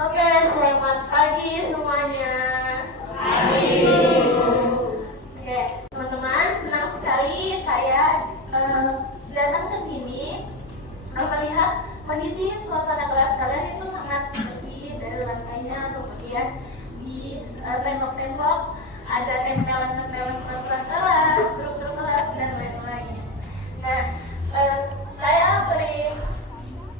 Oke, selamat pagi semuanya. Pagi. Oke, teman-teman, senang sekali saya datang ke sini melihat kondisi suasana kelas kalian itu sangat bersih dari lantainya, kemudian di tembok-tembok ada tempelan-tempelan peraturan kelas, grup-grup kelas dan lain-lain. Nah, saya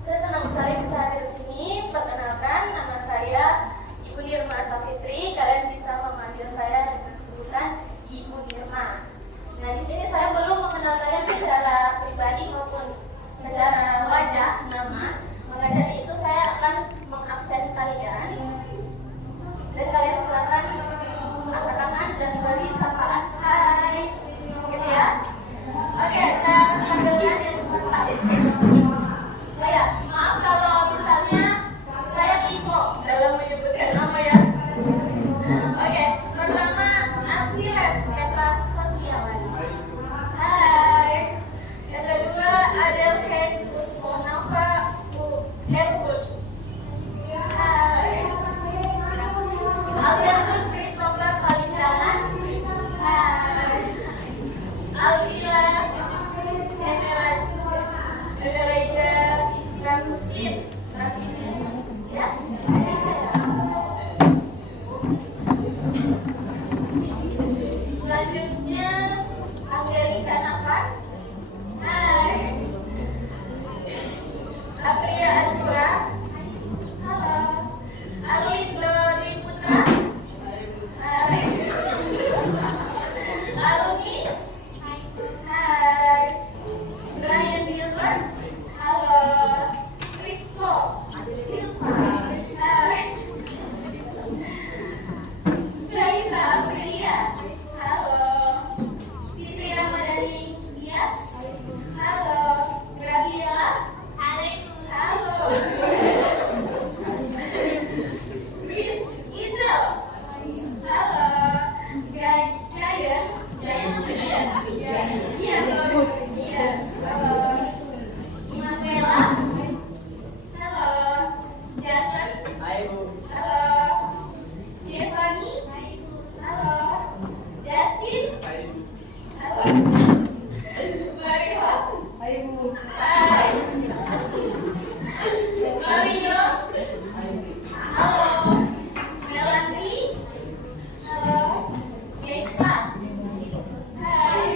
senang sekali bisa hadir di sini. Perkenalkan, nama saya Ibu Nirma Safitri. Kalian bisa memanggil saya dengan sebutan Ibu Nirma. Nah, di sini saya belum mengenal kalian secara pribadi maupun secara wajah, nama. Maka dari itu saya akan mengabsen kalian. Dan kalian silakan angkat tangan dan beri sapaan hai, gitu ya. Oke, saya panggilkan yang pertama. Oh ya, maaf kalau misalnya saya info dalam menyebutkan nama ya. Oke, pertama Asiles, kelas sosialan. Hai. Yang kedua Adelheid Usmonova Erwood. Hai. Albertus Christopher Palindalan. Hai. Alvila Emelaida Ramsin. Ya. Selanjutnya Angelika Napan. Hai. Apria Azura. Halo. Alindo Dwi Putra. Hai. Alumi. Hai. Brian Miller. Halo. Risco Silva. Hai. Laila Aprilia. Halo. Fitri Ramadhani Nias. Halo. Grabiela. Halo. Chris Izel. Halo. Jayan. Iya. Halo. Immanuela. Halo. Jason. Halo. Giovanni. Halo. Justin. Halo. Maria. Hai. Mario. Halo. Melanie. Halo. Yespa. Hai.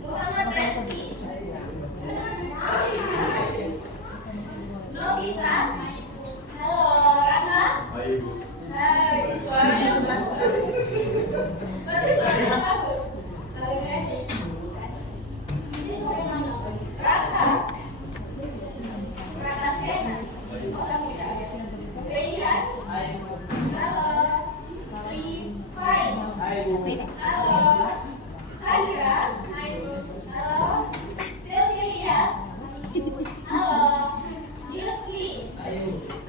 Muhammad Reski. Novita. Halo. Raka. Hai. Suaranya bagus. Berarti suaranya bagus. Hari ini. Ini suara mana? Raka. Raka Sena. Orang tidak. Rian. Halo. Levi. Halo. Sandra. Halo. Cecilia. Halo. Yusli.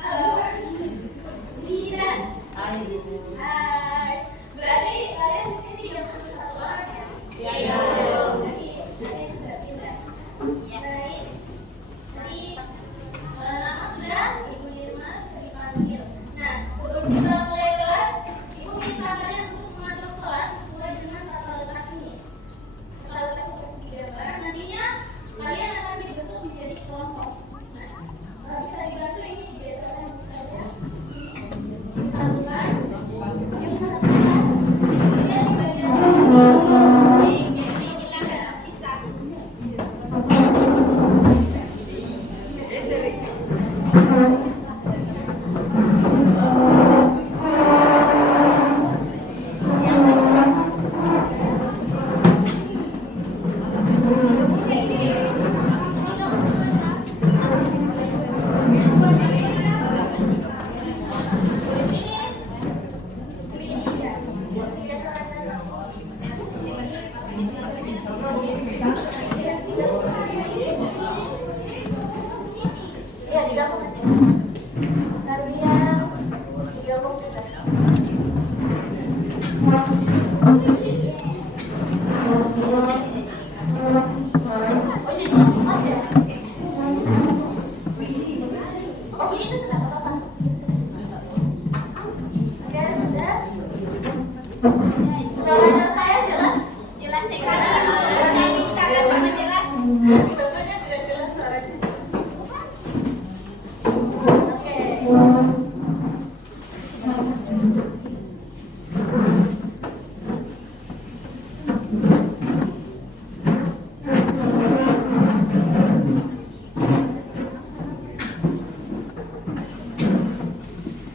Halo. Zidan. Hai. Berarti kalian di sini 31 orang ya? Iya. Jadi kalian sudah pindah. Baik. Jadi nama sudah Ibu Nirma bisa dipanggil. Nah, sebelum kita mulai kelas, Ibu minta kalian untuk mengatur kelas sesuai dengan tata letak ini. Tata letak seperti gambar. Nantinya kalian akan dibentuk menjadi kelompok. Nah, bisa dibantu ini digeserkan saja. Disatukan. Yang disatukan. Kemudian di bagian ya digabung aja. Kalian digabung juga. Oh, begitu sudah apa-apa. Tentunya tidak jelas suaranya. Oke.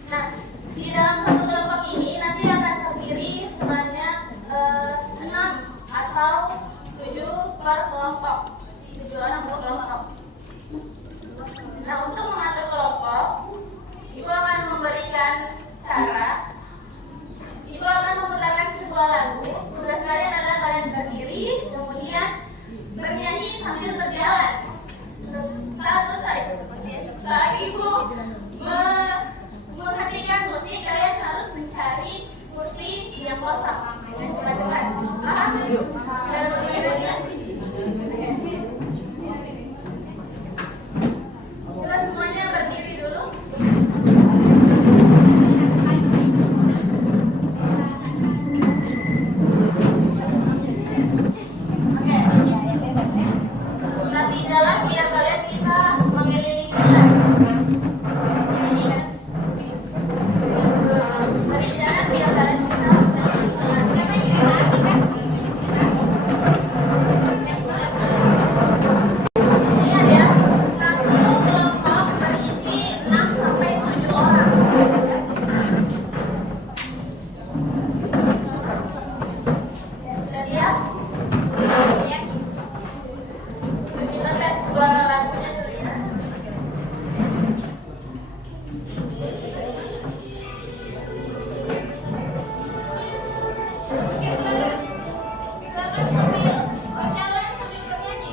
Nah, di dalam satu kelompok ini nanti akan terdiri sebanyak 6 atau 7 per kelompok. 7 orang per kelompok. Nah, untuk mengatur kelompok, Ibu akan memberikan cara. Ibu akan memutarkan sebuah lagu. Tugas kalian adalah kalian berdiri, kemudian bernyanyi sambil berjalan. Saat Ibu menghentikan musik, kalian harus mencari kursi yang kosong dan cepat-cepat. Paham? Dan bagaimana? Coba semuanya berdiri dulu. Oke. Nanti jalan biar kalian bisa mengelilingi kelas. Ini kan. Mari jalan biar kalian bisa mengelilingi kelas. Ingat ya, satu kelompok berisi 6 sampai 7 orang. Sudah siap? Kita tes suara lagunya dulu ya. Oke, silakan. Silakan sambil berjalan sambil bernyanyi.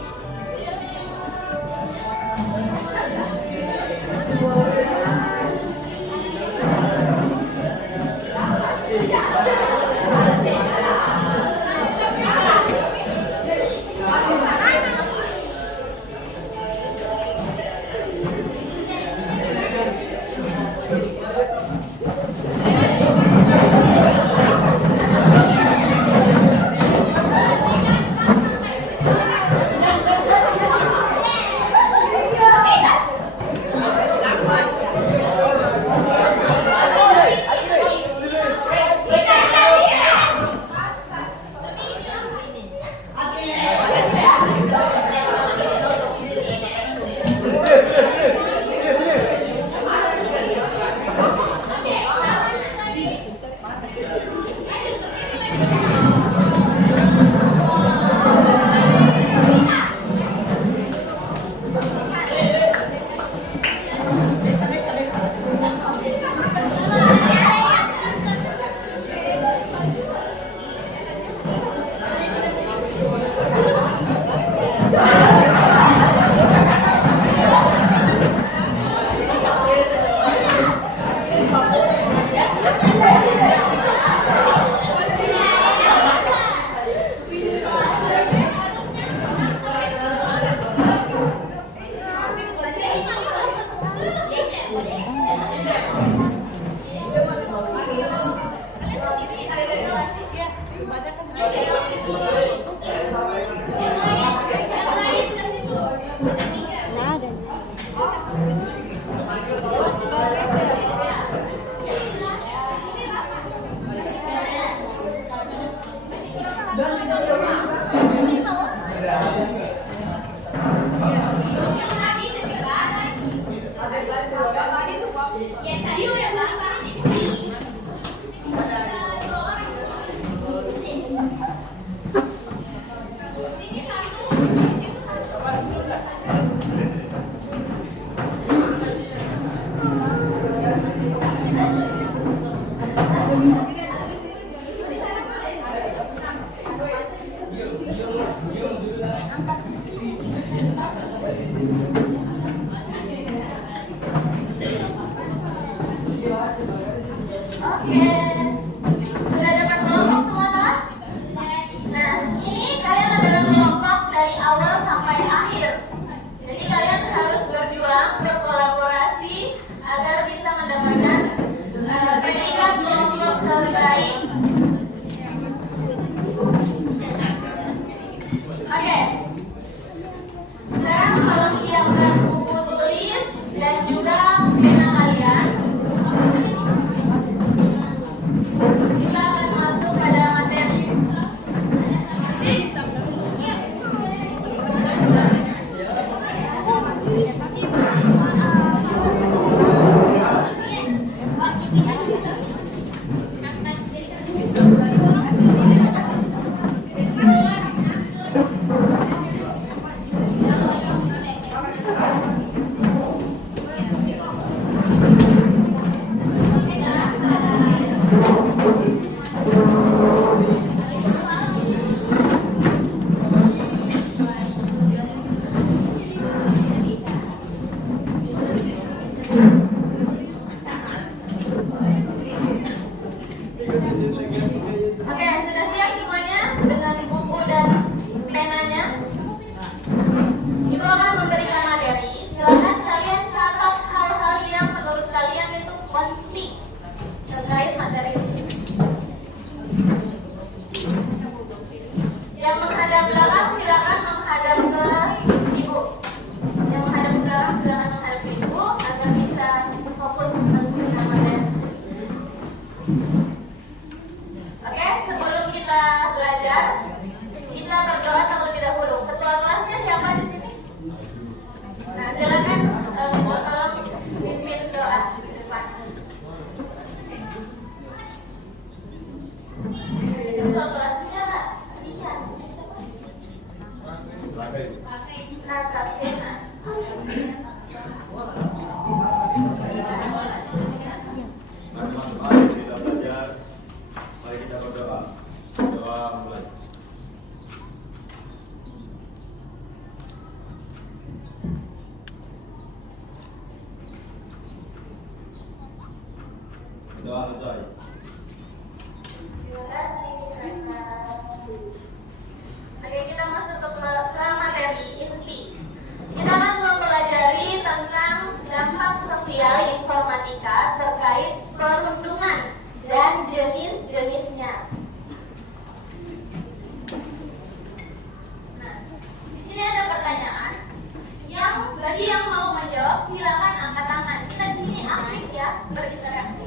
menjawab, silakan angkat tangan. Kita di sini aktif ya, berinteraksi.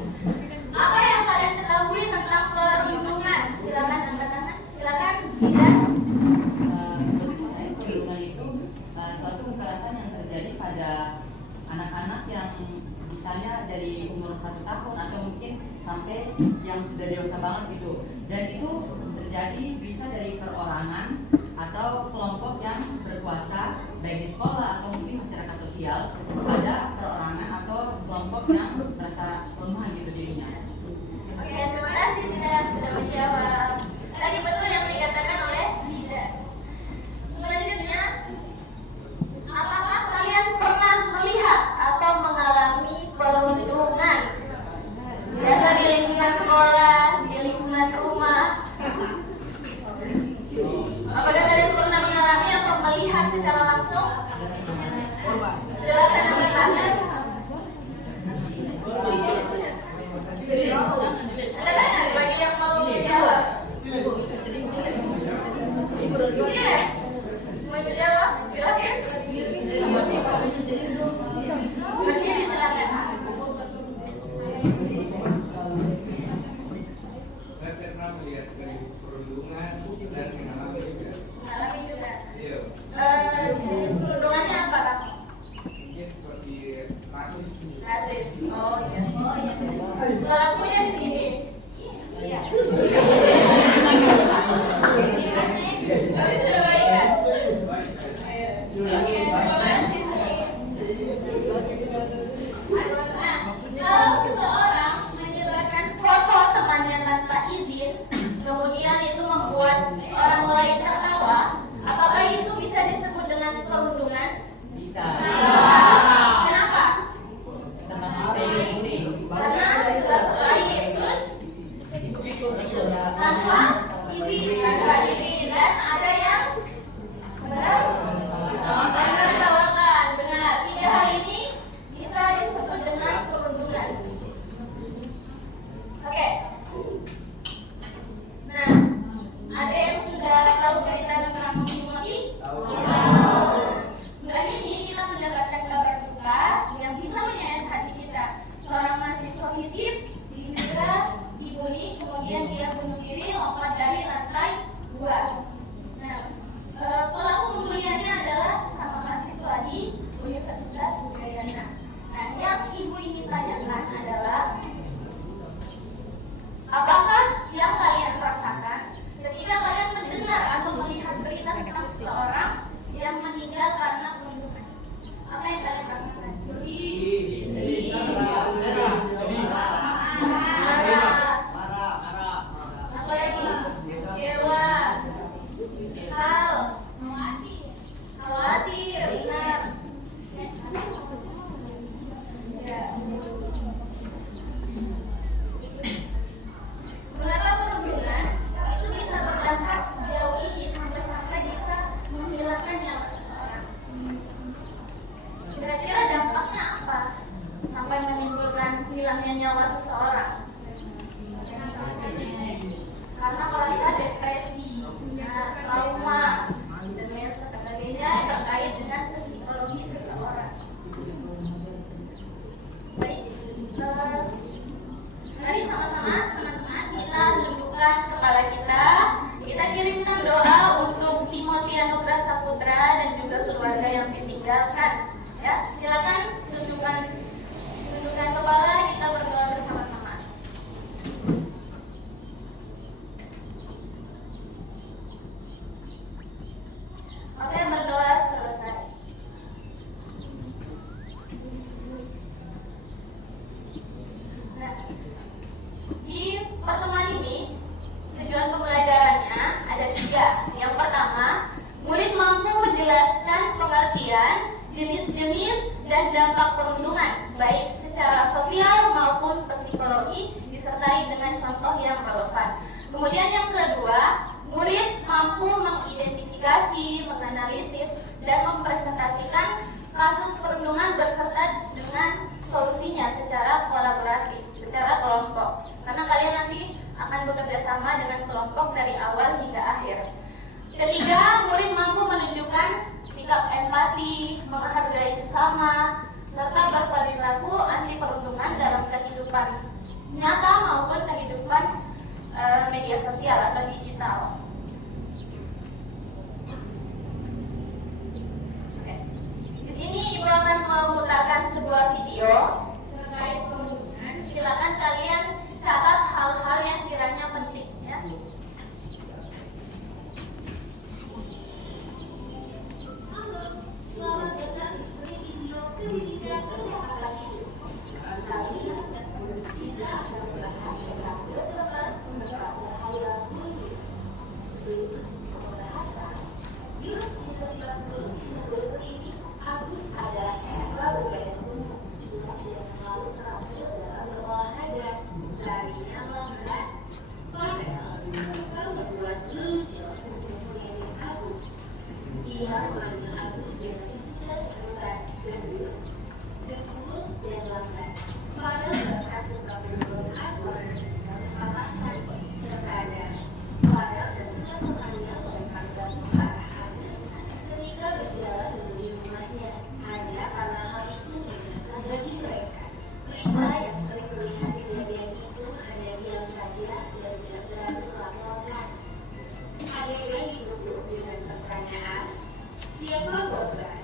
Apa yang kalian ketahui tentang perundungan? Silakan angkat tangan. Silakan. Tidak. Perundungan itu suatu kekerasan yang terjadi pada anak-anak yang misalnya dari umur 1 tahun atau mungkin sampai yang sudah dewasa banget gitu. Dan itu terjadi bisa dari perorangan atau kelompok yang berkuasa, baik di sekolah atau mungkin masyarakat sosial, pada perorangan atau kelompok yang merasa lemah gitu dirinya. Oke, terima kasih Tidak sudah menjawab. Tadi betul yang dikatakan oleh Tidak. Selanjutnya, apakah kalian pernah melihat atau mengalami perundungan? Biasa di lingkungan sekolah, di lingkungan rumah. Apakah kalian pernah mengalami atau melihat secara langsung? Silakan angkat tangan. Ada tanya bagi yang mau jawab. Iya, mau jawab? Silakan. Berdiri silakan. Saya pernah melihat perundungan dan mengalami juga. Mengalami juga. Iya. Jenis perundungannya apa, Kak? Mungkin seperti rasis. Rasis. Oh iya. Pelakunya di sini. Iya. Tapi sudah baik kan? Baik. Ayo. Oke, terima kasih. Nah, kalau seseorang menyebarkan foto temannya tanpa izin, kemudian itu membuat orang lain tertawa, apakah itu bisa disebut dengan perundungan? Bisa. Kenapa? Termasuk ini. Karena sudah lain terus tanpa izin, dan ada yang benar menertawakan. Benar, 3 hal ini bisa disebut dengan perundungan. Oke. Nah, ada yang sudah tahu cerita tentang Maki? Bulan ini kita mendapatkan kabar duka yang bisa menyayat hati kita. Seorang mahasiswa FISIP diduga dibully, kemudian dia bunuh diri lompat dari lantai 2. Nah, pelaku pembuliannya adalah sesama mahasiswa di Universitas Udayana. Nah, yang ibu ini tanyakan adalah, apakah yang kalian rasakan ketika kalian mendengar atau melihat berita tentang seseorang yang meninggal karena perundungan? Apa yang kalian rasakan? Marah. Apa lagi? Kecewa. Kesal. Khawatir. Benar. Ya. Mengapa perundungan itu bisa berdampak sejauh ini sampai bisa menghilangkan nyawa seseorang? Kira-kira dampaknya apa sampai menimbulkan hilangnya nyawa seseorang? Karena merasa depresi, trauma, dan lain sebagainya terkait dengan psikologi seseorang. Baik, mari sama-sama teman-teman kita tundukkan kepala kita kirimkan doa untuk Timothy Anugrah Saputra dan juga keluarga yang ditinggalkan. Ya, silakan tundukkan kepala, kita berdoa bersama-sama. Oke, berdoa selesai. Nah, di pertemuan ini tujuan pembelajarannya ada 3. Yang pertama, murid mampu menjelaskan pengertian, jenis-jenis, dan dampak perundungan, baik secara sosial maupun psikologi, disertai dengan contoh yang relevan. Kemudian yang kedua, murid mampu mengidentifikasi, menganalisis, dan mempresentasikan kasus perundungan beserta dengan solusinya secara kolaboratif, secara kelompok. Karena kalian nanti akan bekerja sama dengan kelompok dari awal hingga akhir. Ketiga, murid mampu menunjukkan sikap empati, menghargai sesama, serta berperilaku anti perundungan dalam kehidupan nyata maupun kehidupan media sosial atau digital. Di sini Ibu akan memutarkan sebuah video terkait perundungan. Silakan kalian catat hal-hal yang kiranya penting ya. Halo, selamat datang di seri video pendidikan kesehatan hidup. Kali ini kita akan membahas tentang beberapa sumber bahaya bullying. Sebelum masuk ke pembahasan, yuk kita simak dulu disebut ini. Agus adalah siswa berbadan umum. Dia selalu terampil dalam berolahraga, larinya lambat, padahal serta membuat lucu untuk menyanyi Agus. Ia memanggil Agus dengan sebutan sebutan gendut, dekul, dan lambat. Padahal berhasil membuat Agus dan melepaskan terkadang. Padahal dan teman-temannya berkandang arah Agus ketika berjalan menuju rumahnya. Hanya karena hal itu menyenangkan bagi mereka. Mereka yang sering melihat kejadian itu hanya diam saja dan tidak berani melaporkan. Adegan ditutup dengan pertanyaan, siapa korban,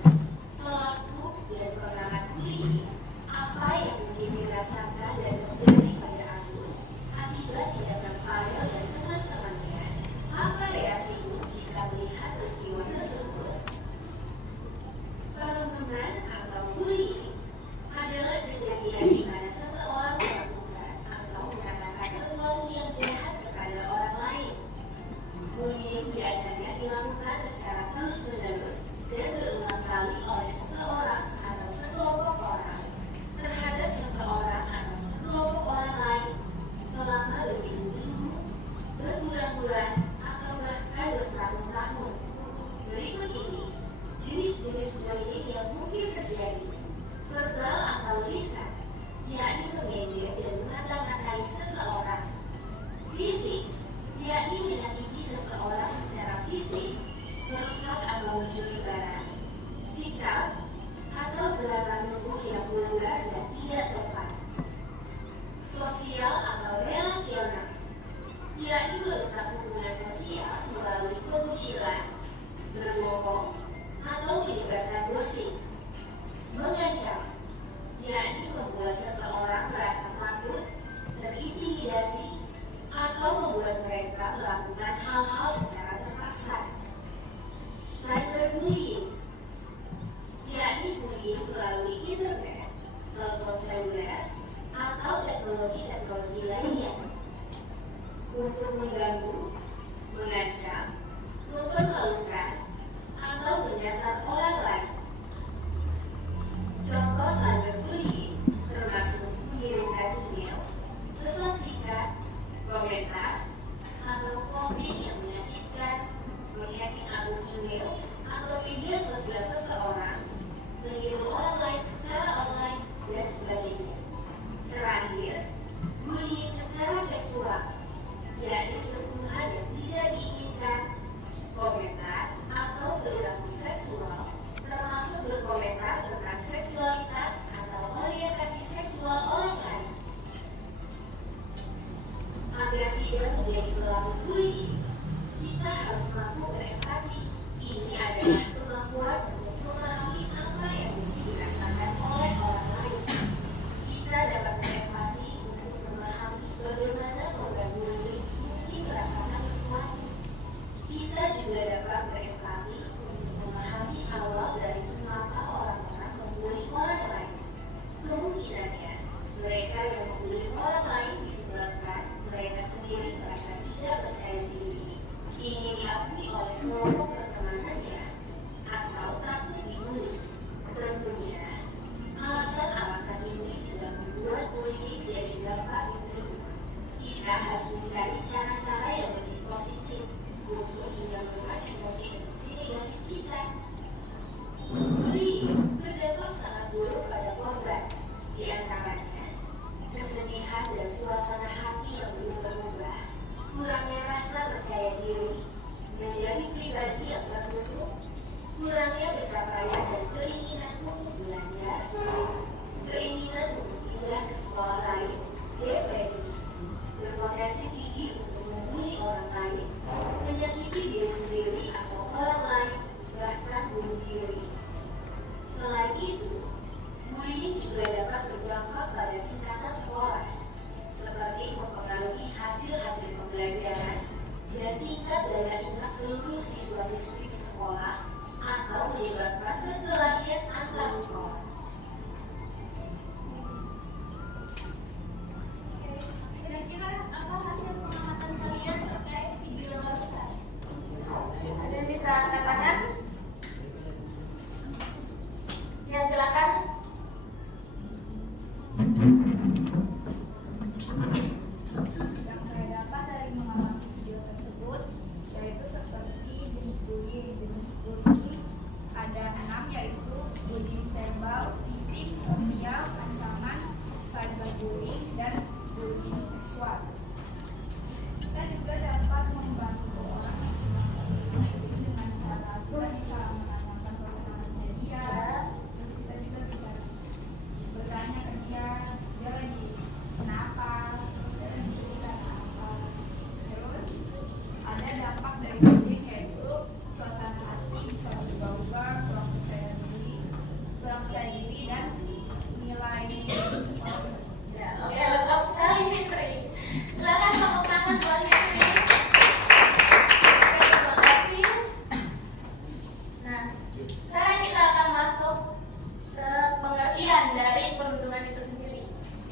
pelaku, dan pengamat bullying? Apa yang mungkin dirasakan dan terjadi pada Agus akibat tindakan Farel dan teman-temannya? Apa reaksimu jika melihat peristiwa tersebut? Perundungan atau bullying adalah kejadian di mana seseorang melakukan atau mengatakan sesuatu yang jahat kepada orang lain. Bullying biasanya dilakukan secara terus-menerus dan berulang kali oleh seseorang atau sekelompok orang terhadap seseorang atau sekelompok orang lain selama berminggu-minggu, berbulan-bulan, atau bahkan bertahun-tahun. Berikut ini jenis-jenis bullying yang mungkin terjadi. Verbal atau lisan, yakni mengejek dan mengata-ngatai seseorang. Fisik, yakni menyakiti seseorang secara fisik, merusak atau mencuri barang. Sikap atau gerakan tubuh yang vulgar dan tidak sopan. Sosial atau relasional, yakni merusak hubungan sosial melalui pengucilan, berbohong, atau menyebarkan gosip. Mengancam, yakni membuat seseorang merasa takut, terintimidasi, atau membuat mereka melakukan hal-hal secara terpaksa. Cyberbullying, yakni bullying melalui internet, telepon seluler, atau teknologi-teknologi lainnya untuk mengganggu, mengancam, mempermalukan, atau menyasar orang lain. Contoh cyberbullying termasuk mengirimkan email, pesan singkat, komentar, atau posting yang menyakitkan, menghacking akun email atau video sosial seseorang, mengirim orang lain secara online, dan sebagainya. Terakhir, bullying secara seksual, yakni sentuhan yang tidak diinginkan Yang saya dapat dari mengamati video tersebut yaitu seperti jenis bullying. Jenis bullying ada 6, yaitu bullying verbal, fisik, sosial, ancaman, cyberbullying, dan bullying seksual. Kita juga dapat membantu orang yang sedang terkena bullying dengan cara kita bisa menanyakan sosial media, terus kita juga bisa bertanya ke dia lagi kenapa, terus dia lagi cerita apa. Terus ada dampak dari bullying yaitu suasana hati bisa berubah-ubah, kurang percaya diri dan nilai sekolah. Ya, oke, lengkap sekali Fitri. Silakan tepuk tangan buat Fitri. Oke, terima kasih. Nah, sekarang kita akan masuk ke pengertian dari perundungan itu sendiri.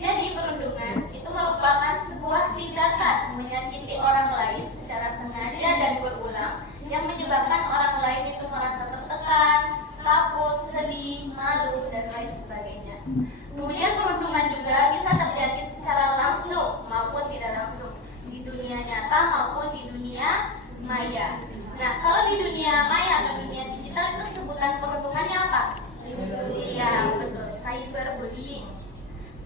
Jadi perundungan itu merupakan sebuah tindakan menyakiti orang lain secara sengaja dan berulang yang menyebabkan orang lain itu merasa tertekan, takut, sedih, malu, dan lain sebagainya. Kemudian perundungan juga bisa terjadi secara langsung maupun tidak langsung di dunia nyata maupun di dunia maya. Nah, kalau di dunia maya atau dunia digital itu sebutan perundungannya apa? Ya, betul, cyberbullying.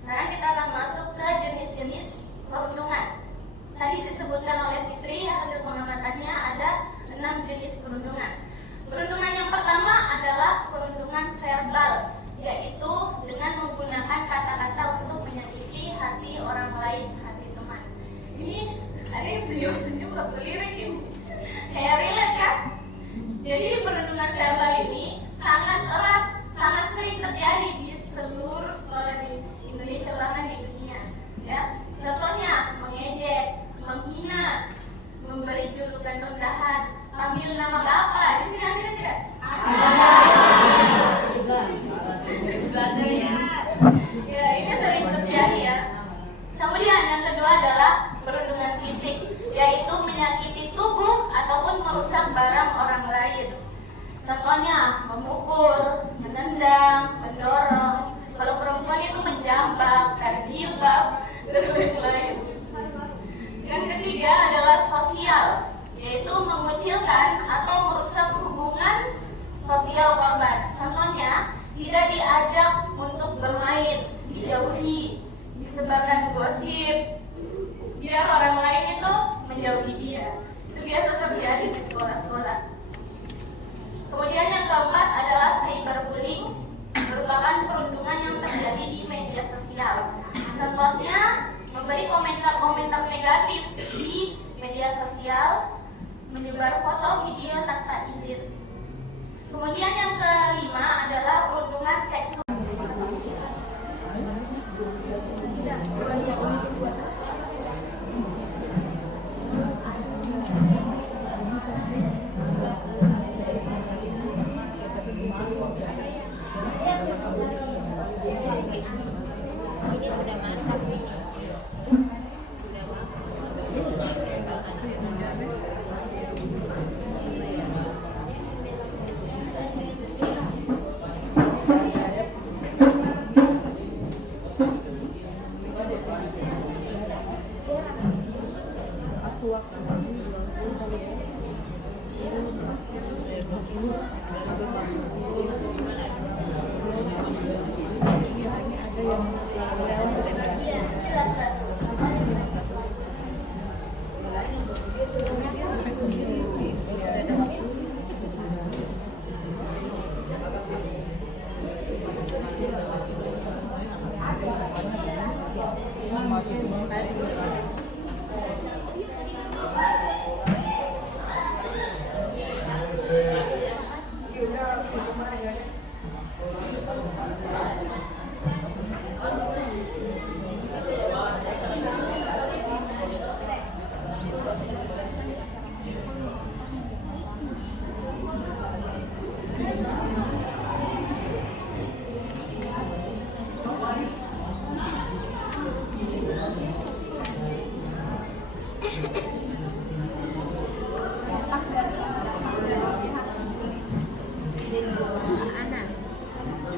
Sekarang kita akan masuk ke jenis-jenis perundungan. Tadi disebutkan oleh Fitri, hasil pengamatannya ada 6 jenis perundungan. Perundungan yang pertama adalah perundungan verbal, yaitu dengan menggunakan kata-kata untuk menyakiti hati orang lain, hati teman. Ini ada yang senyum-senyum waktu lirik ini. Kayak relate kan? Jadi perundungan verbal ini sangat erat, sangat sering terjadi di seluruh sekolah di Indonesia bahkan di dunia. Ya, contohnya mengejek, menghina, memberi julukan rendahan, panggil nama bapak. Di sini ada tidak? Ya, ini sering terjadi ya. Kemudian yang kedua adalah perundungan fisik, yaitu menyakiti tubuh ataupun merusak barang orang lain. Contohnya memukul, menendang, mendorong. Kalau perempuan itu menjambak, terjilbab, dan lain-lain. Yang ketiga adalah sosial, yaitu mengucilkan atau merusak hubungan sosial korban. Contohnya, tidak diajak untuk bermain, dijauhi, disebarkan gosip, biar orang lain itu menjauhi dia. Itu biasa terjadi di sekolah-sekolah. Kemudian yang keempat adalah cyberbullying, merupakan perundungan yang terjadi di media sosial. Contohnya, memberi komentar-komentar negatif di media sosial, menyebar foto video tanpa izin. Kemudian yang kelima adalah perundungan seksual. Ini sudah masuk ini.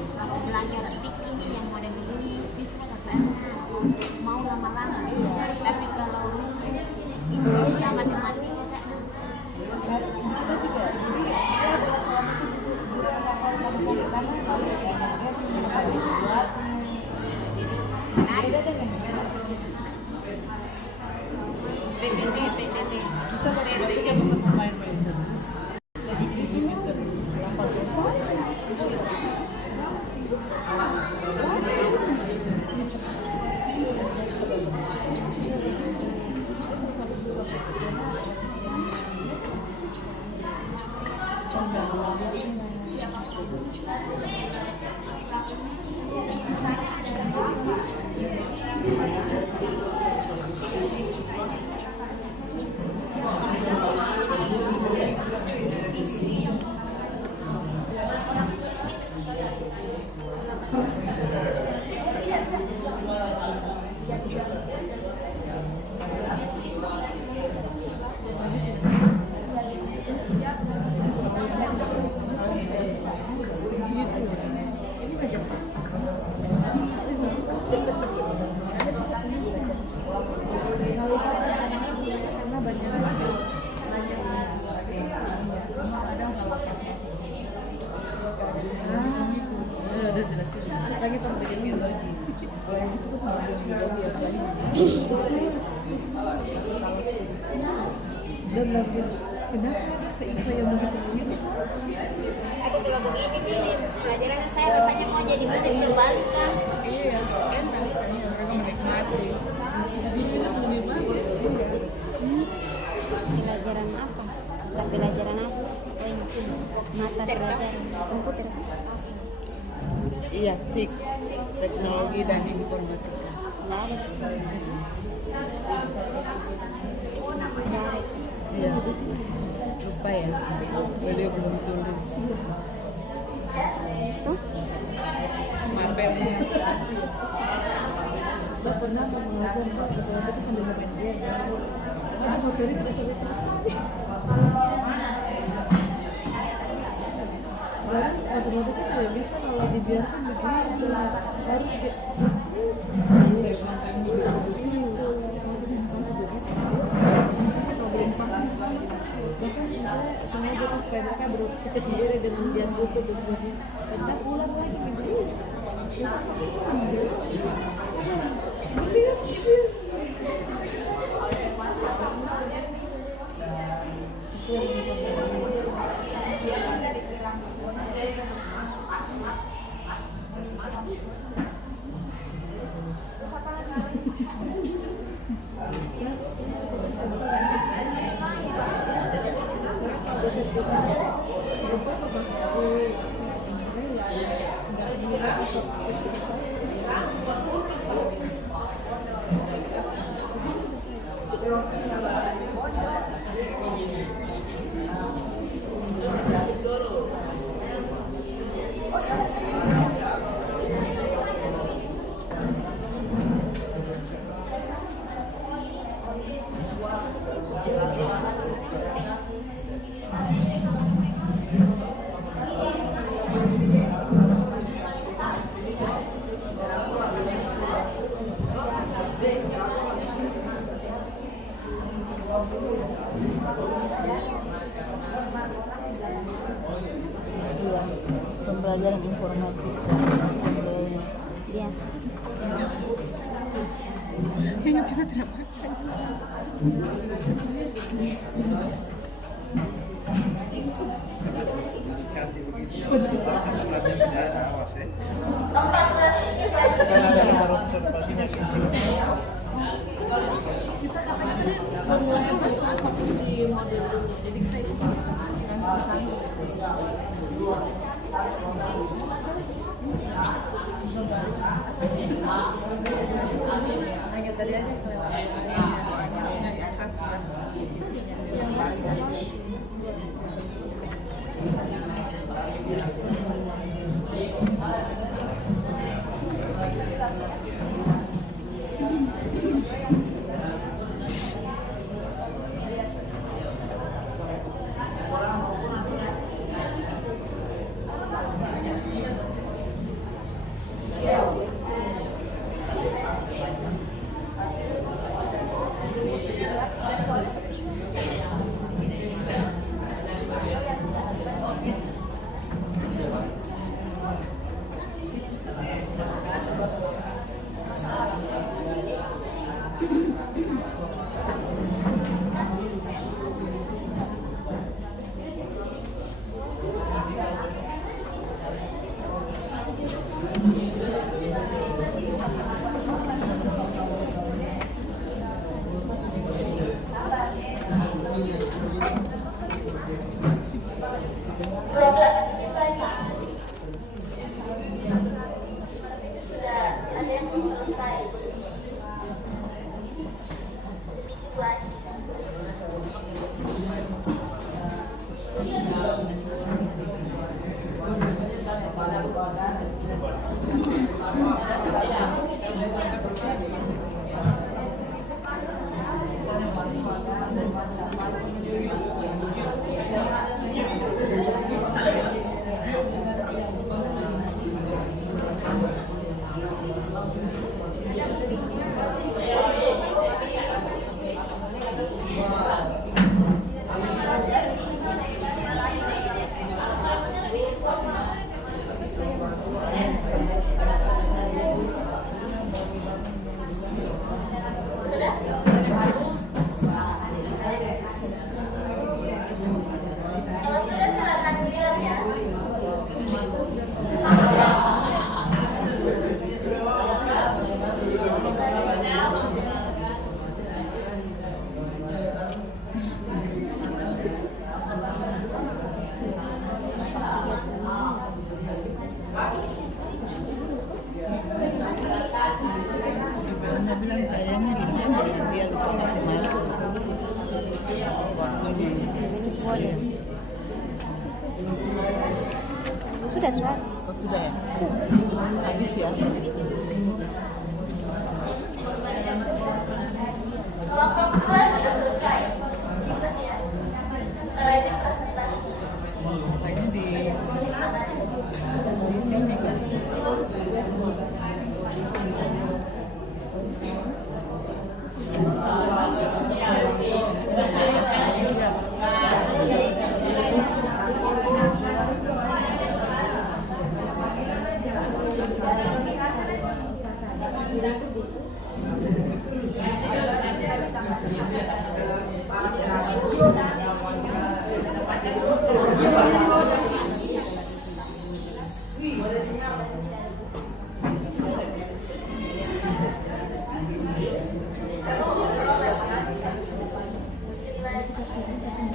Sudah belajar tik ini yang model dulu siswa mau lama-lama. Tapi kalau Indonesia mati-mati PTT. Kita berarti kan bisa pemain terus. Selamat selesai. Lagi pas bikin lagi. Kalau yang itu tuh malah lagi apalagi. Dan lagi kenapa ada info yang begitu begitu? aku kalau begini nih pelajaran saya rasanya mau jadi murid kembali kan. Iya, enak kan mereka menikmati. Lebih bagus. Pelajaran apa? Pelajaran apa? Mata pelajaran komputer. Iya, TIK, teknologi dan informatika. Iya, lupa ya, beliau belum tulis. Itu? Mapem. Saya pernah mengajar matematika sambil main game. Tapi materi tidak selesai. Dan matematika tidak bisa kalau dibiarkan begini harus kayak bahkan misalnya sengaja pas PDK berpikir sendiri dengan lihat buku terus baca ulang lagi Iya, pembelajaran informatika. Iya. Kayaknya kita tidak baca. Cantik begitu. Penciptaan pelatihan tidak ada awas ya. Kan ada nomor observasinya di sini. Kita kadang-kadang fokus di model dulu. Jadi kita isi hanya tadi aja kelewatan bisa diangkat Oh, sudah ya? Habis ya? Kelompok 2 sudah selesai. Ingat ya. Setelah ini presentasi. Kayaknya di sini kan?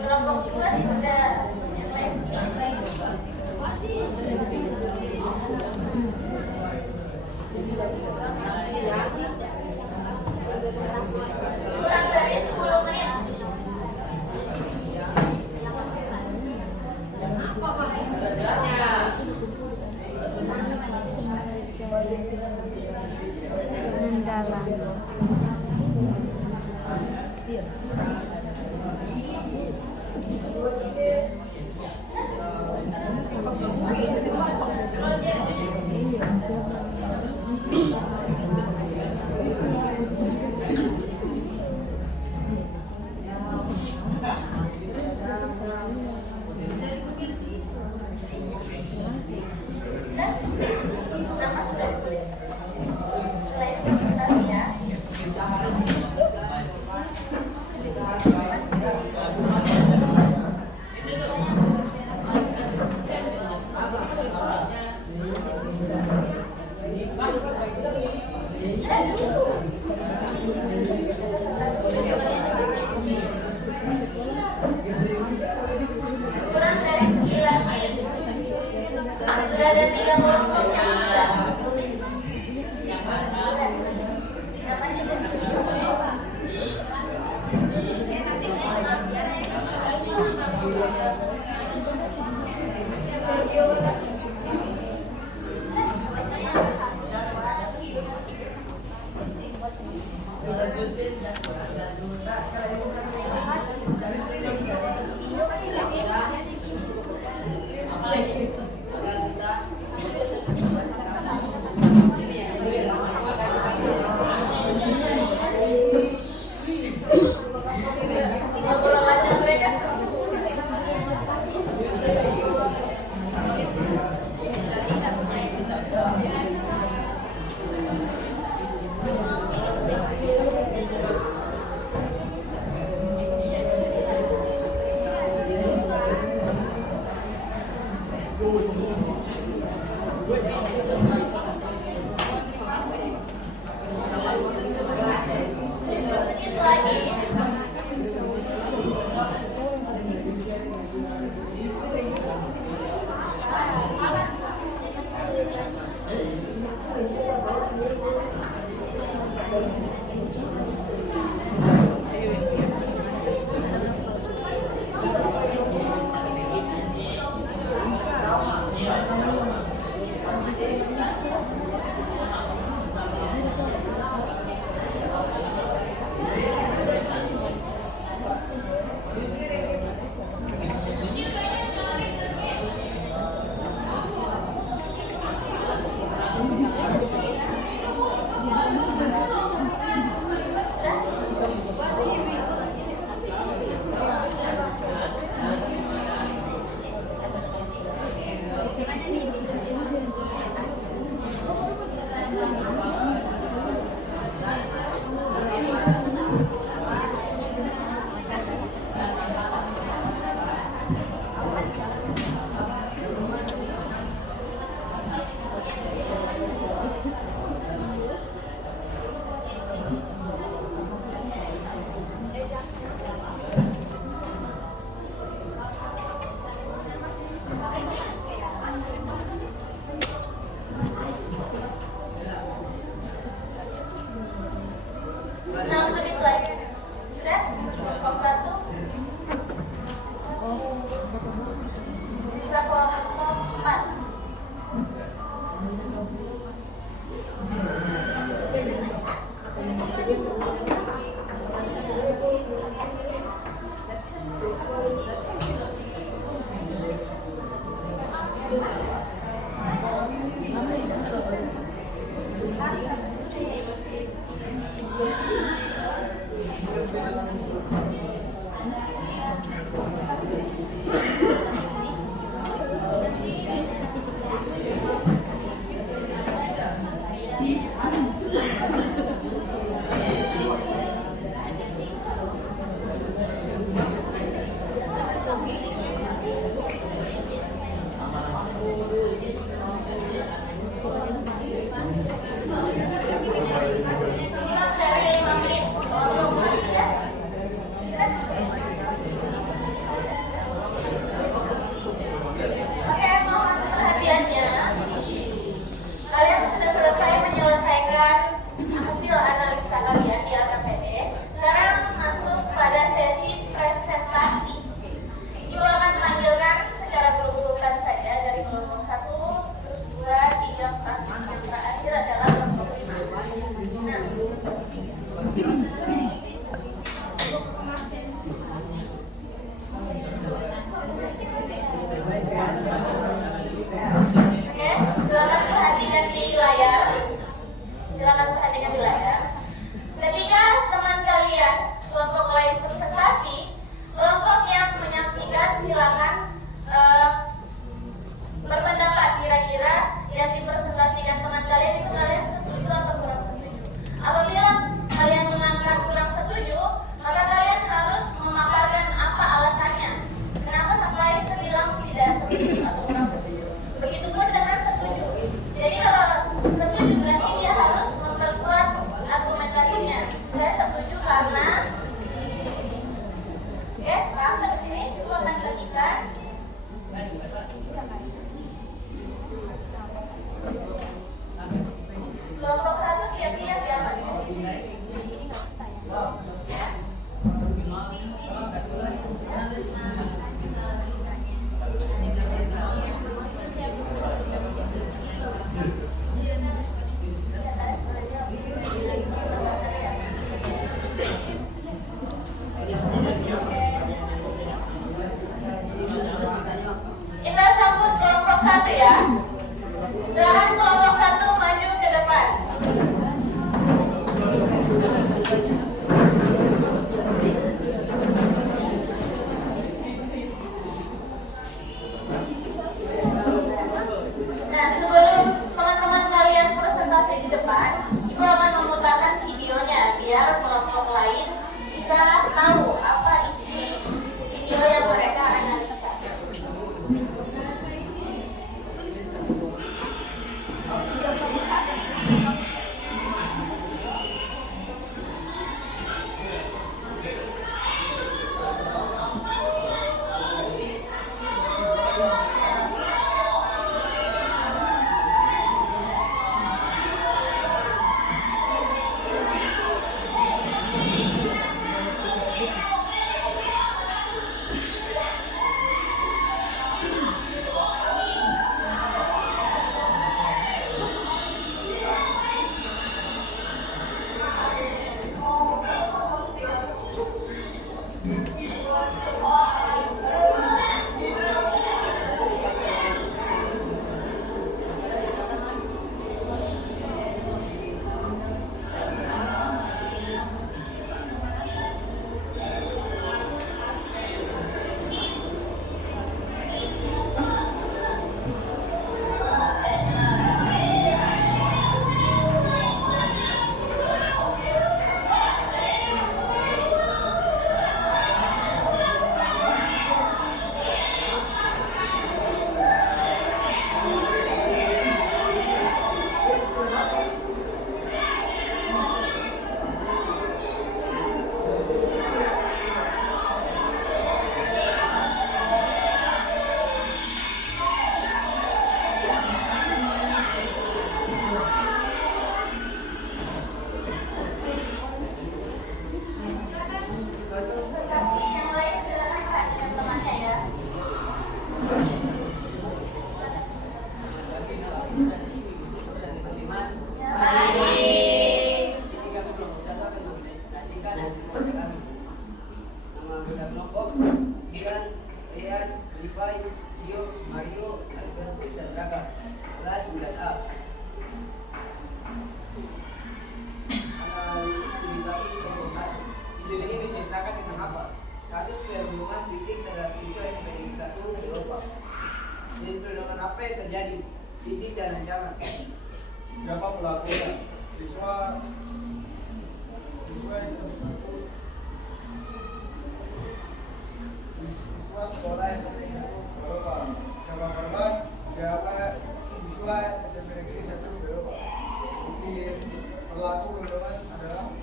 Kelompok 2 sudah kurang dari 10 menit. mendalam. Nama sudah ditulis. Setelah ini presentasi ya. Kurang dari 9 menit. Sudah ada 3 kelompok yang sudah tulis. Namanya jadi Siapa pelakunya? Siswa sekolah SMP Beropa. Siapa korban? Siapa siswa SMP Negeri 1 Beropa. Bukti pelaku perundungan adalah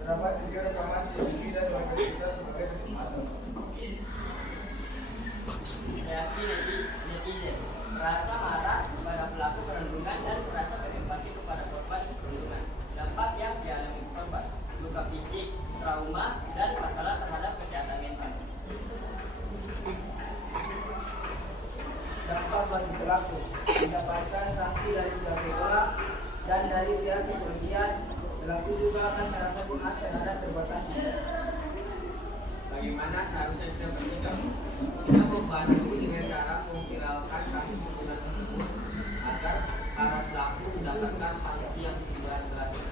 terdapat video rekaman CCTV dan warga sekitar sebagai saksi mata. Reaksi netizen merasa marah kepada pelaku perundungan dan merasa berempati kepada korban perundungan. Dampak yang dialami korban, luka fisik, trauma, dan masalah terhadap kesehatan mental. Dampak bagi pelaku mendapatkan sanksi dari pihak sekolah dan dari pihak kepolisian. Pelaku juga akan merasa puas terhadap perbuatannya. Bagaimana seharusnya kita bersikap? Kita membantu dengan cara memviralkan kasus perundungan tersebut agar para pelaku mendapatkan sanksi yang seberat-beratnya.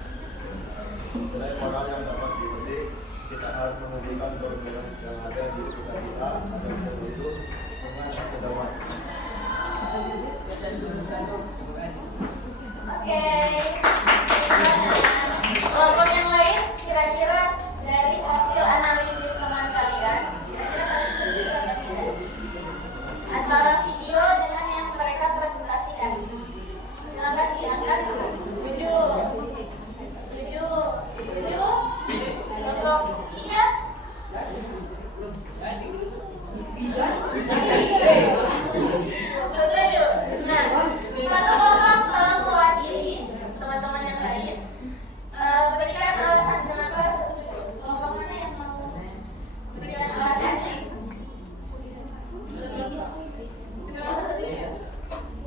Selain moral yang dapat dipetik, kita harus menghentikan perundungan yang ada di sekitar kita agar tidak itu dengan kedamaian. Oke. Kelompok yang lain, kira-kira dari hasil analisis teman kalian, kira-kira kalian setuju atau tidak? Antara video dengan yang mereka presentasikan. Silakan diangkat. Setuju. Kelompok iya. Setuju. Nah, satu kelompok mewakili teman-teman yang lain. Berikan alasan kenapa setuju. Kelompok mana yang mau berikan alasan?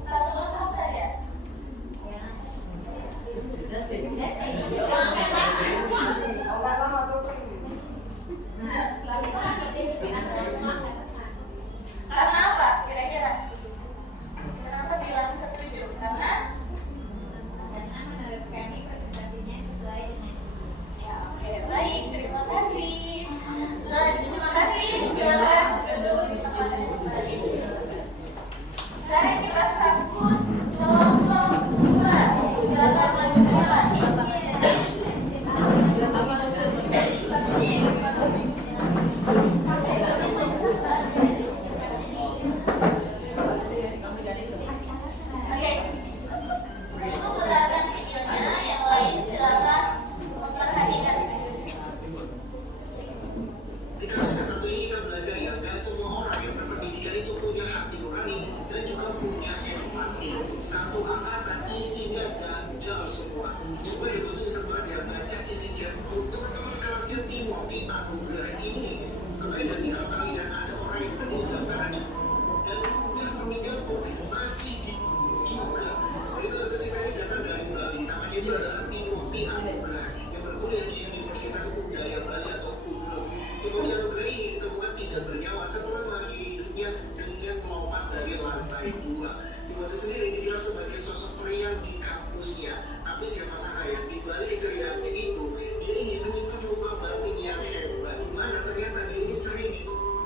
Satu kelompok saja. Karena apa? Kira-kira? Kenapa bilang setuju? Karena menurut kami presentasinya sesuai dengan ya, oke, baik, terima kasih. Nah, terima kasih. Silakan duduk di tempat yang kembali. Sekarang kita sambut kelompok 2. Silakan maju ke depan. Oke, itu silakan videonya. Yang lain silakan memperhatikan. Di kasus yang satu ini kita belajar ya, dan semua orang yang berpendidikan itu punya hati nurani dan juga punya empati. Satu angkatan isinya ganjal semua. Coba itu bisa belajar baca isi chat teman-teman kelasnya Timothy Anugrah ini. Kemudian kasih tahu kalian ada orang yang meninggal karena dan yang meninggal pun masih juga. Itu ada ceritanya datang dari Bali. Namanya itu adalah Timothy Anugrah yang berkuliah di Universitas Budaya Bali atau UNUB. Timothy Anugrah ini ditemukan tidak bernyawa setelah mengakhiri hidupnya dengan melompat dari lantai 2. Timothy sendiri dikenal sebagai sosok pria di kampusnya. Tapi siapa sangka ya, di balik keceriaannya itu, dia ini menyimpan luka batin yang hebat. Di mana ternyata dia ini sering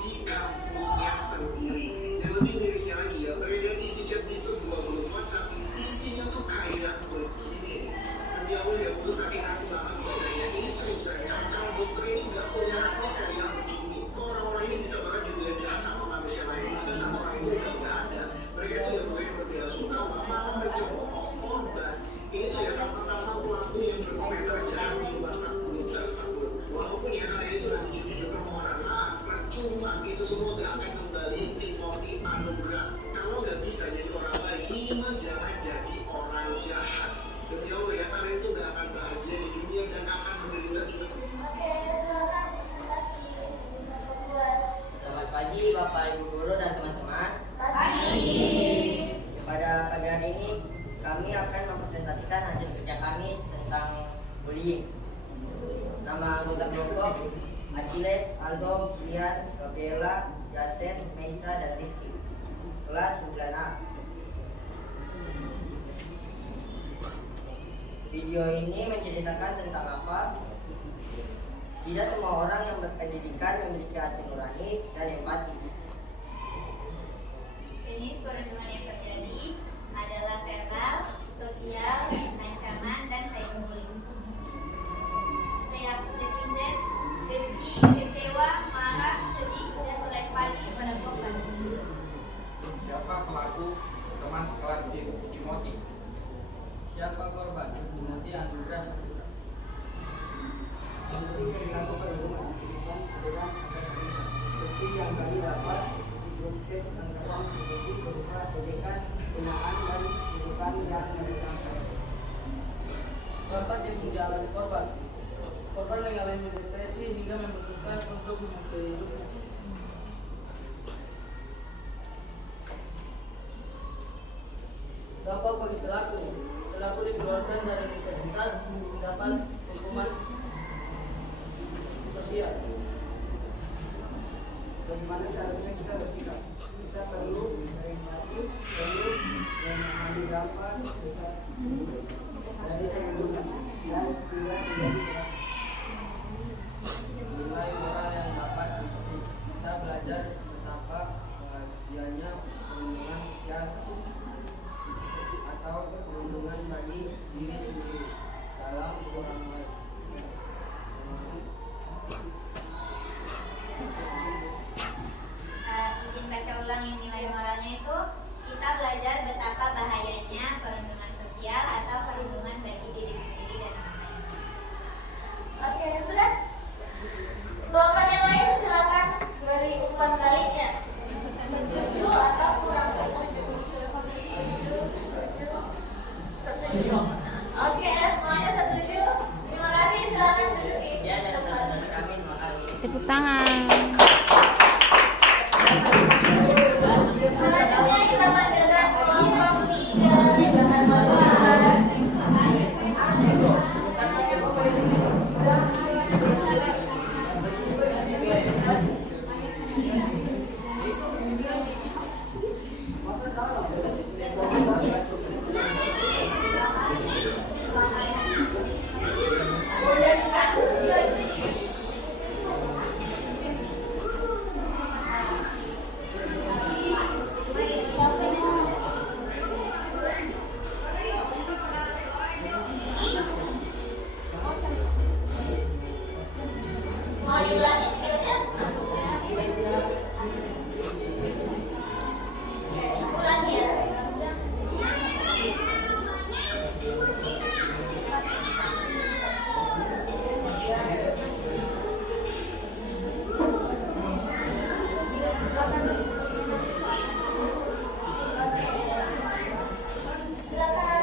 di kampusnya sendiri. Yang lebih mirisnya lagi ya, beredar isi chat di sebuah grup WhatsApp. Isinya tuh kayak begini. Demi Allah ya, itu saking aku banget bacanya. Ini serius saya, kalau dokter ini nggak punya hati kayak begini. Kok orang-orang ini bisa banget gitu ya, jahat sama manusia lain. Bahkan sama orang ini udah nggak ada. Mereka tuh ya boleh berbela sungkawa, malah mencemooh korban. Ini tuh ya pertama pelaku yang berkomentar jahat di WhatsApp grup tersebut. Walaupun ya kali itu nanti di video permohonan maaf, percuma itu semua gak akan kembali Timothy Anugrah. Kalau gak bisa jadi orang baik, minimal jangan jadi orang jahat. Demi Allah ya, kalian itu gak akan bahagia di dunia dan akan menderita juga. Oke, silakan presentasi kelompok 2. Selamat pagi Bapak Ibu Guru dan teman-teman. Pagi. Pada pagi hari ini kami akan mempresentasikan hasil kerja kami tentang bullying. Nama anggota kelompok Achilles, Aldo, Lian, Gabriela, Jasen, Mesta, dan Rizky. Kelas 9A. Video ini menceritakan tentang apa? Tidak semua orang yang berpendidikan memiliki hati nurani dan empati. jenis perundungan yang terjadi adalah verbal, sosial, ancaman, korban, kemudian anugerah satu. Yang penting yang dilakukan oleh rumah pendidikan adalah seperti yang kami dapat disebutkan tentang seperti berupa ejekan, hinaan dan bukan yang menyenangkan. Bapak yang menjalani korban. Korban mengalami depresi hingga memutuskan untuk mengakhiri hidupnya. Dampak bagi pelaku. Pelaku dikeluarkan dari universitas mendapat hukuman sosial. Bagaimana seharusnya kita bersikap? Kita perlu menikmati, perlu memahami dampak besar dari kehidupan dan tidak menjadi Nilai moral yang dapat dipetik. Kita belajar betapa pengertiannya perlindungan sosial atau perlindungan bagi diri sendiri dalam orang lain. Izin baca ulang yang nilai moralnya itu, kita belajar betapa bahayanya perlindungan sosial atau perlindungan bagi diri sendiri dan orang lain. Oke, sudah. Kelompok yang lain silakan beri umpan baliknya. Setuju atau kurang setuju? Setuju. Oke, semuanya setuju. Terima kasih, silakan duduk di Ya, dan tempat. bersama kami, terima kasih. Tepuk tangan. Selanjutnya kita lanjutkan kelompok 3 bahan bangunan. Mau diulangi videonya? Ulangi ya. Silakan.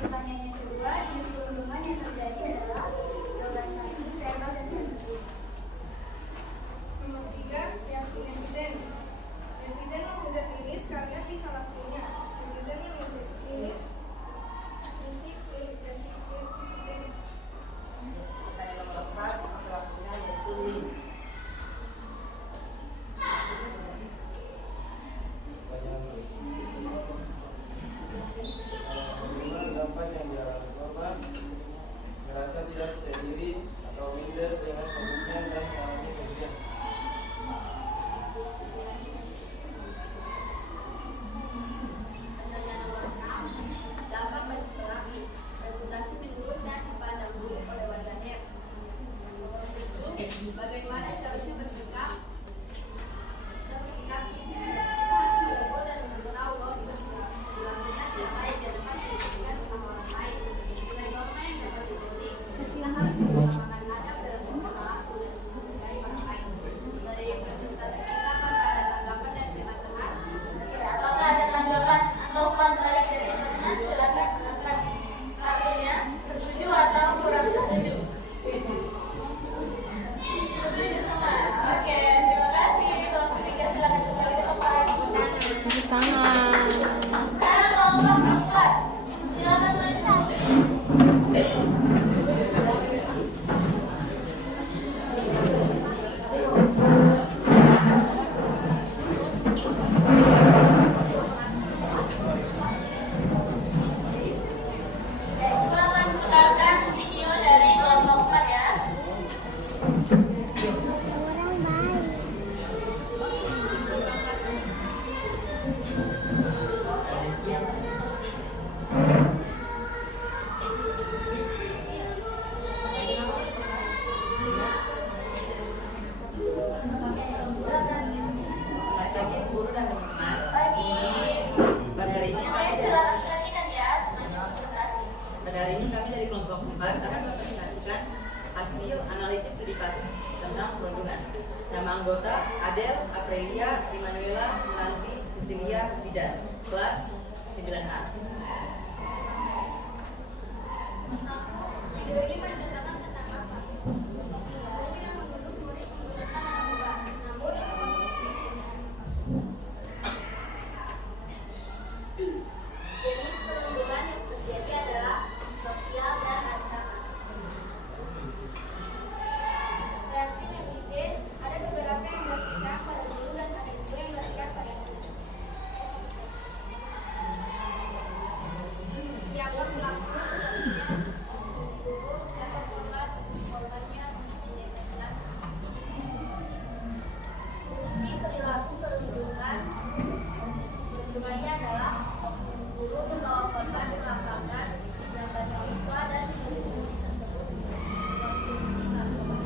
Pertanyaan yang kedua, jenis perundungan yang terjadi adalah jawaban kami, verbal dan sensitif. Nomor 3, reaksi netizen. Netizen menghujat Lilis karena tingkah lakunya. Netizen menghujat Lilis fisik dan fisik Lilis. Pertanyaan nomor 4, masalah punya yaitu Lilis. Dampak yang dialami korban merasa tidak percaya diri atau minder dengan kebutuhan dan mengalami kerugian. Pertanyaan nomor 6, dampak bagi pelaku. Reputasi menurun dan dipandang buruk oleh warganet. Nomor 7, bagaimana seharusnya bersikap? Kita bersikap ini harus berlaku dan memberitahu bahwa perilakunya tidak baik dan dapat dilakukan bersama orang lain. Nilai norma yang dapat dipetik, kita harus mengutamakan adab dalam sekolah dan menghargai orang lain. Dari presentasi kita, apakah ada tanggapan dan teman-teman? Ya, apakah ada tanggapan atau umpan balik dari teman-teman? Silakan angkat kartunya. Setuju atau kurang setuju? Setuju semua. hasil analisis studi kasus tentang perundungan. Nama anggota Adel, Aprilia, Emanuela, Santi, Cecilia, Sidan. Kelas 9A. Video ini menceritakan tentang apa? Guru yang menuduh murid menggunakan narkoba, namun Jenis perundungan yang terjadi adalah sosial dan ancaman. reaksi netizen ada beberapa yang berpihak pada guru dan ada juga yang berpihak pada murid. Siapa pelaku sebenarnya? Guru, siapa korban? Korbannya identitaskan. Bukti perilaku perundungannya adalah guru membawa korban ke lapangan dan banyak siswa dan murid tersebut mengkonsumsi narkoba.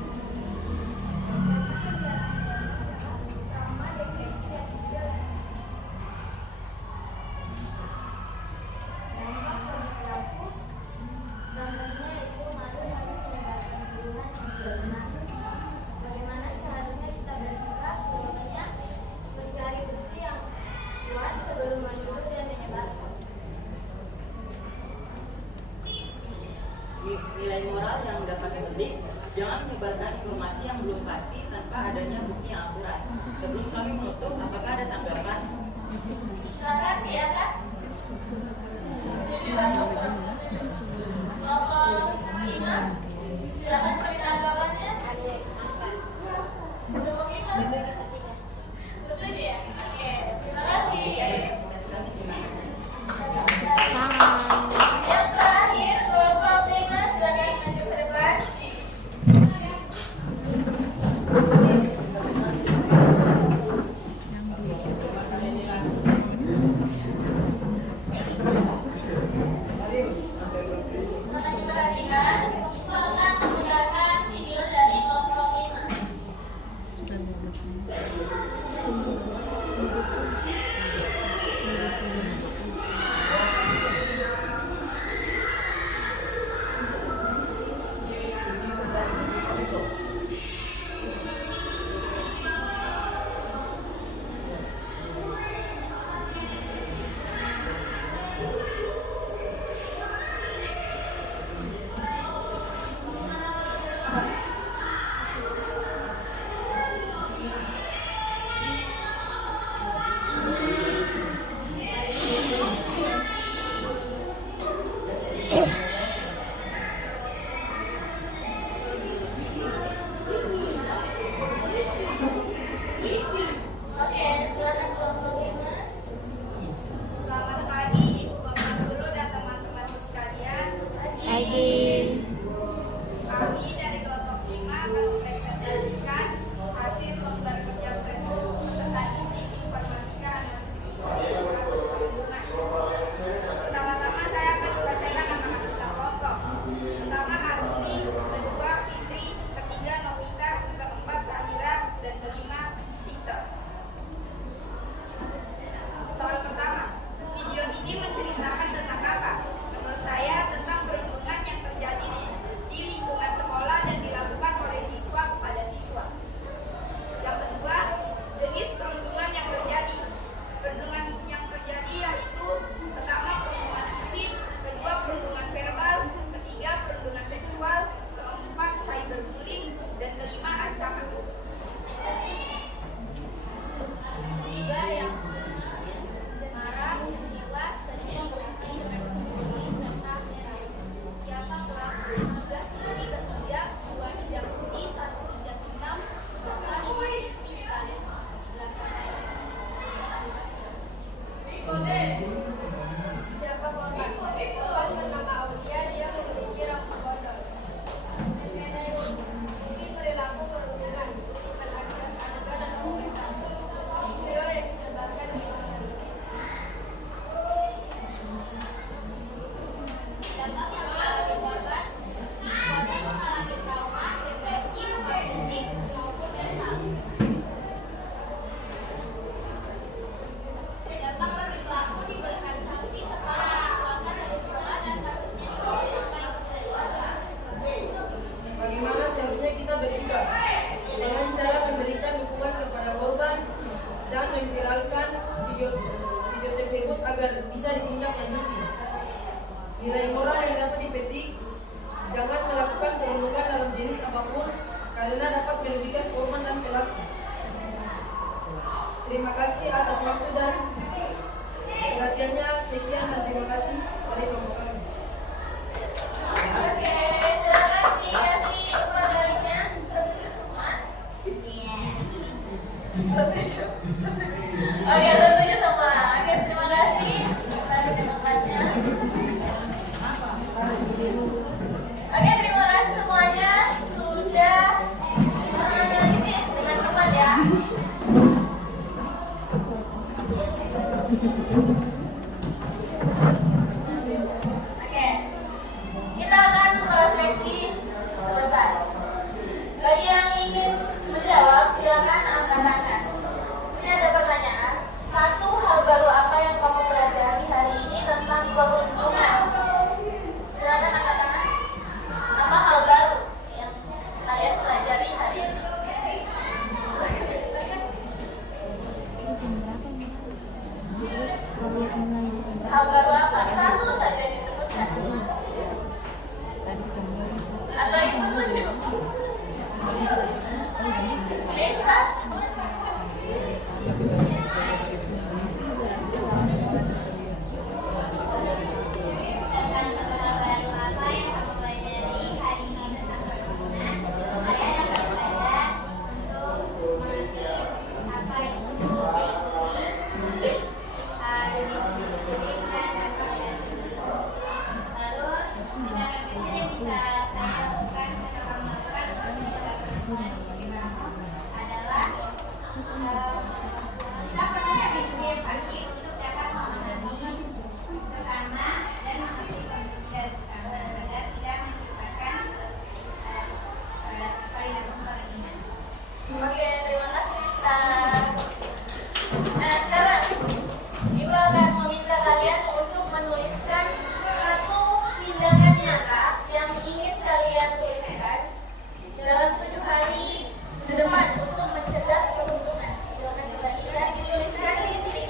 Trauma, depresi, dan stres. Dampak bagi pelaku, dampaknya itu malu harus meninggalkan hubungan yang berlebihan. Bagaimana seharusnya kita bersikap? Jawabannya, mencari bukti yang kuat sebelum menuduh dan menyebarkan. Nilai moral yang dapat dipetik, jangan menyebarkan informasi yang belum pasti tanpa adanya bukti yang akurat. Sebelum kami menutup, apakah ada tanggapan? Silakan ya Kak. Bapak Imam, silakan beri tanggapannya. Untuk Imam, setuju ya? Oke, terima kasih. Yang terakhir, Bapak Prima silakan maju ke depan. Perhatikan, itu akan menggunakan video dari Bapak Prima. Oke, silakan Bapak Prima. Selamat pagi, Ibu Bapak Guru dan teman-teman sekalian. Pagi. Kami dari kelompok kita bersikap dengan cara memberikan dukungan kepada korban dan memviralkan video tersebut agar bisa ditindaklanjuti. Nilai moral yang dapat dipetik: jangan melakukan perundungan dalam jenis apapun karena dapat merugikan korban dan pelaku. Terima kasih atas waktu dan perhatiannya. Sekian dan terima kasih dari kelompok kami. Oke, silakan dikasih pengalinya. Setuju semua? Setuju. Oke, setuju semua. Oke, terima kasih. Kembali ke tempatnya. Oke, terima kasih semuanya sudah menganalisis dengan tepat ya. Oke, kita akan refleksi sebentar. Bagi yang ingin menjawab, silakan angkat tangan. Ini ada pertanyaan. Satu hal baru apa yang kamu pelajari hari ini tentang perundungan? Silakan angkat tangan. Apa hal baru yang kalian pelajari hari ini? Hal baru apa? Satu saja disebutkan. Atau itu tunjuk. Bebas. Oke, terima kasih Mister. Nah, sekarang Ibu akan meminta kalian untuk menuliskan satu tindakan nyata yang ingin kalian tuliskan dalam 7 hari ke depan untuk mencegah perundungan. Silakan dibagikan, dituliskan di sini.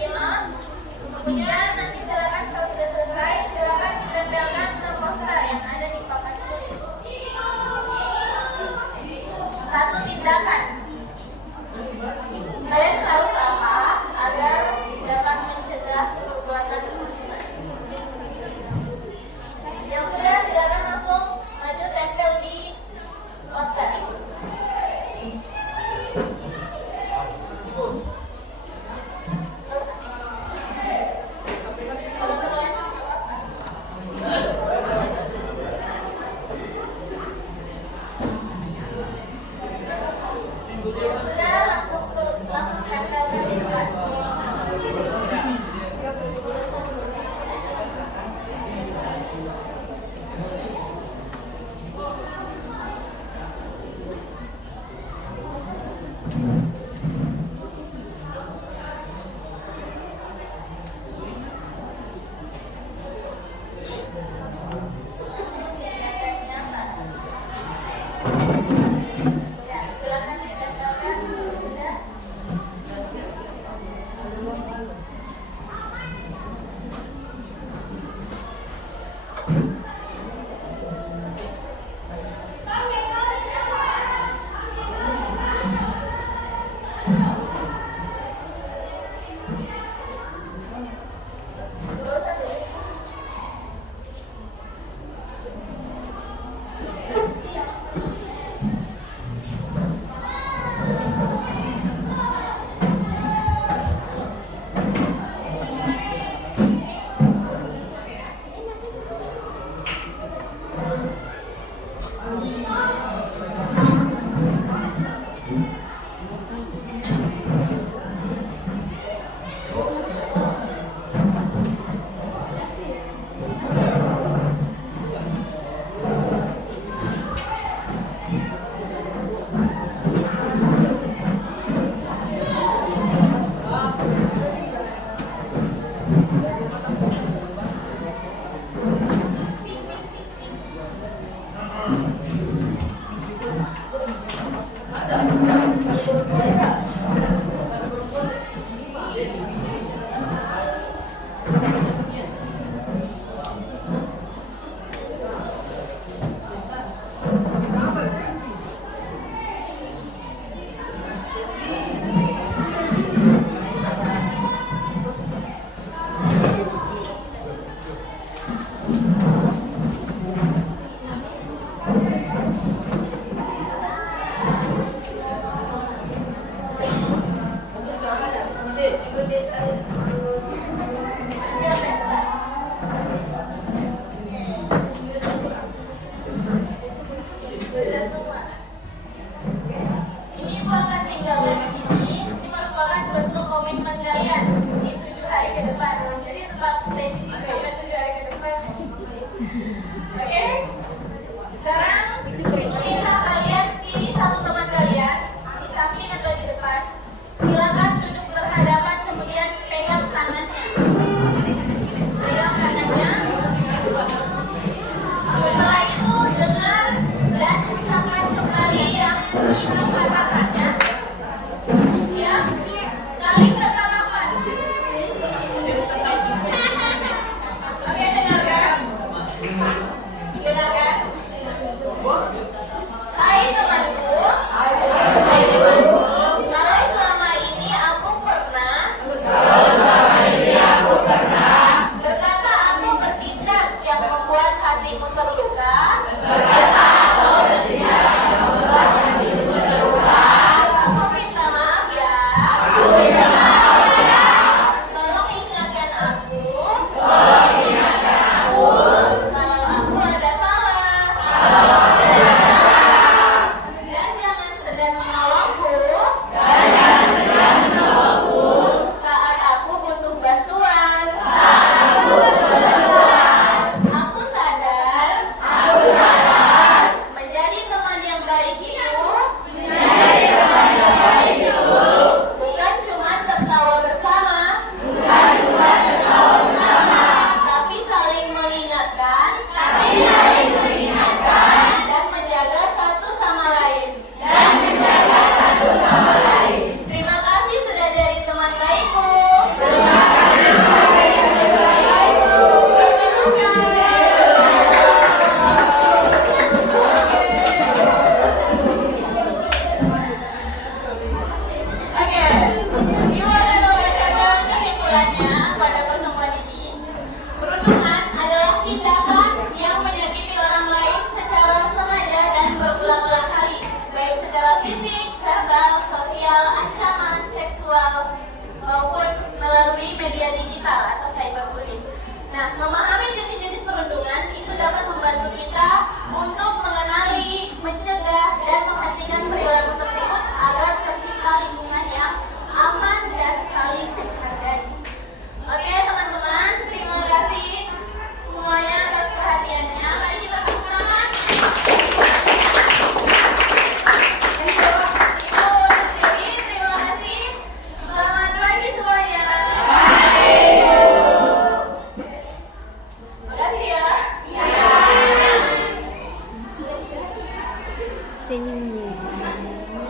Kemudian nanti silakan kalau sudah selesai, silakan ditempelkan ke poster yang ada di papan tulis. Satu tindakan. Kalian harus apa agar dapat mencegah perbuatan perundungan? Yang sudah, silakan langsung maju tempel di poster. Sudah, langsung tempelkan di depan. Ya, silakan ditempelkan. Sudah.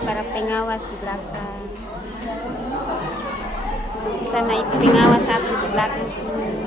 para pengawas di belakang. Sama ibu pengawas satu di belakang sini.